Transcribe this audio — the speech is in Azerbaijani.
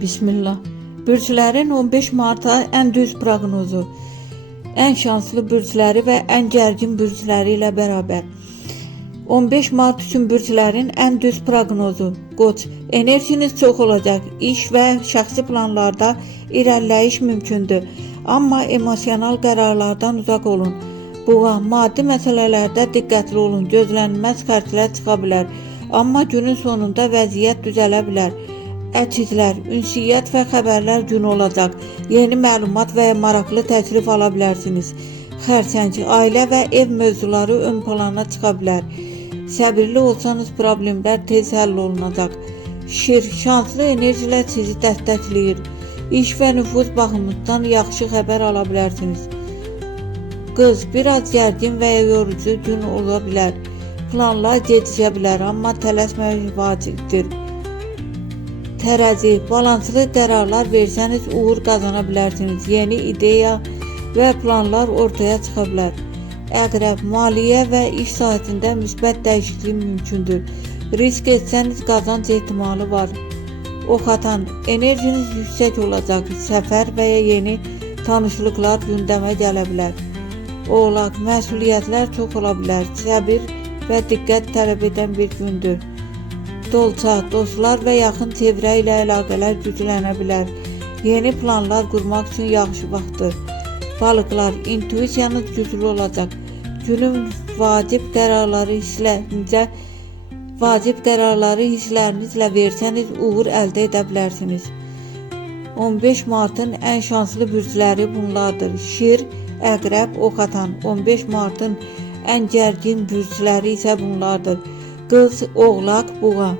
Bismillah. Bürclərin 15 Mart'a ən düz proqnozu. Ən şanslı bürcləri və ən gərgin bürcləri ilə bərabər. 15 Mart üçün bürclərin ən düz proqnozu. Qoç, enerjiniz çox olacaq. İş və şəxsi planlarda irəliləyiş mümkündür. Amma emosional qərarlardan uzaq olun. Boğa, maddi məsələlərdə diqqətli olun. Gözlənilməz xərclər çıxa bilər. Amma günün sonunda vəziyyət düzələ bilər. Əkizlər, ünsiyyət və xəbərlər günü olacaq. Yeni məlumat və maraqlı təklif ala bilərsiniz. Xərçəng, ailə və ev mövzuları ön plana çıxa bilər. Səbirli olsanız problemlər tez həll olunacaq. Şir, şanslı enerjilər sizi dəstəkləyir. İş və nüfuz baxımından yaxşı xəbər ala bilərsiniz. Qız, biraz gərgin və yorucu gün ola bilər. Planlar gecikə bilər, amma tələsmək vacibdir. Tərəzi, balanslı qərarlar versəniz uğur qazana bilərsiniz. Yeni ideya və planlar ortaya çıxa bilər. Əqrəb, maliyyə və iş sahəsində müsbət dəyişiklik mümkündür. Risk etsəniz qazanc ehtimalı var. Oxatan, enerjiniz yüksək olacaq. Səfər və ya yeni tanışlıqlar gündəmə gələ bilər. Oğlaq, məsuliyyətlər çox ola bilər. Səbir və diqqət tələb edən bir gündür. Dolça, dostlar və yaxın çevrə ilə əlaqələr güclənə bilər. Yeni planlar qurmaq üçün yaxşı vaxtdır. Balıqlar, intuisiyanız güclü olacaq. Günün vacib qərarları hisslərinizlə versəniz uğur əldə edə bilərsiniz. 15 Mart'ın ən şanslı bürcləri bunlardır. Şir, Əqrəb, Oxatan. 15 Mart'ın ən gərgin bürcləri isə bunlardır. Qız, Oğlaq, Boğa.